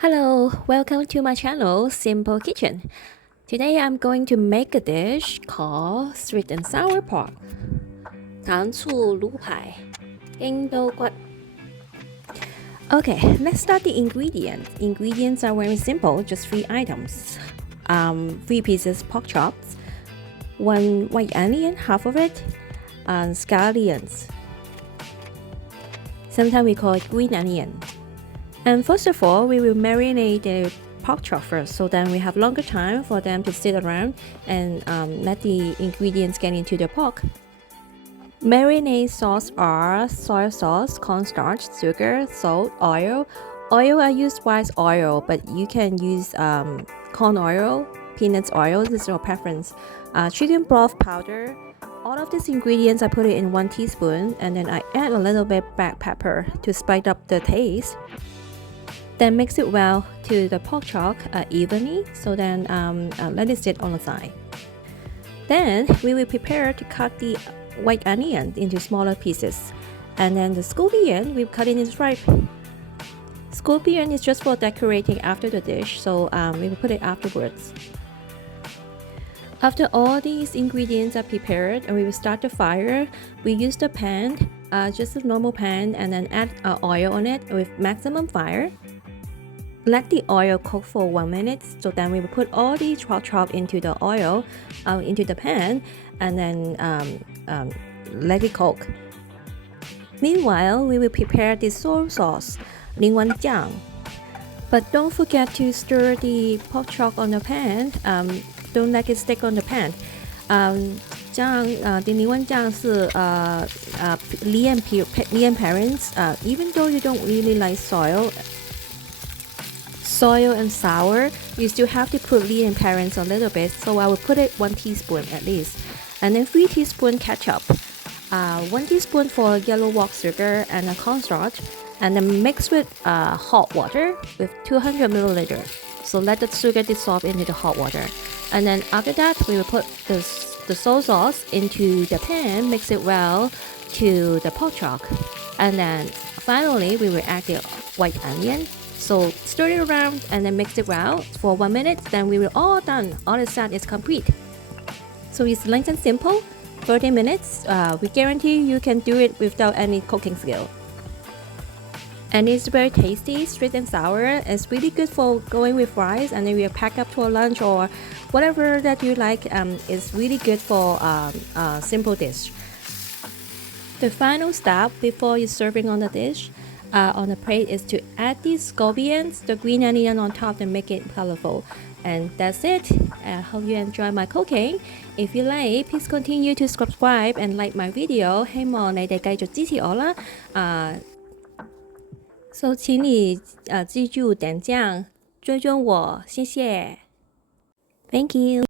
Hello, welcome to my channel, Simple Kitchen. Today I'm going to make a dish called sweet and sour pork. 糖醋卤排, 英刀骨. Okay, let's start the ingredients. Ingredients are very simple, just 3 items. 3 pieces pork chops, 1 white onion, half of it, and scallions. Sometimes we call it green onion. And first of all, we will marinate the pork chop first, so then we have longer time for them to sit around and let the ingredients get into the pork. Marinade sauce are soy sauce, cornstarch, sugar, salt, oil. Oil I use rice oil, but you can use corn oil, peanuts oil, this is your preference. Chicken broth powder. All of these ingredients I put it in 1 teaspoon, and then I add a little bit black pepper to spice up the taste. Then mix it well to the pork chop evenly, so then let it sit on the side. Then we will prepare to cut the white onion into smaller pieces, and then the scallion we cut it in stripe. Scallion is just for decorating after the dish, so we will put it afterwards. After all these ingredients are prepared, and we will start the fire. We use the pan, just a normal pan, and then add oil on it with maximum fire. Let the oil cook for 1 minute, so then we will put all the pork chop into the oil, into the pan, and then let it cook. Meanwhile, we will prepare the soy sauce, 淋完酱. But don't forget to stir the pork chop on the pan. Don't let it stick on the pan. 酱the 淋完酱是Lea&Perrins. Even though you don't really like soy and sour, you still have to put Lea&Perrins a little bit, so I will put it 1 teaspoon at least. And then 3 teaspoon ketchup, 1 teaspoon for yellow wax sugar and a cornstarch, and then mix with hot water with 200 milliliters. So let the sugar dissolve into the hot water. And then after that, we will put the soy sauce into the pan, mix it well to the pork chop. And then finally, we will add the white onion. So stir it around and then mix it well for 1 minute. Then we will all done. All the set is complete. So it's nice and simple. 30 minutes. We guarantee you can do it without any cooking skill. And it's very tasty, sweet and sour. It's really good for going with rice, and then we pack up to a lunch or whatever that you like. It's really good for a simple dish. The final step before you're serving on the dish, on the plate, is to add these scallions, the green onion on top, to make it colorful. And that's it. I hope you enjoy my cooking. If you like, please continue to subscribe and like my video. 希望你哋繼續支持我啦。So 請你記住點讚，追蹤我，謝謝。Thank you.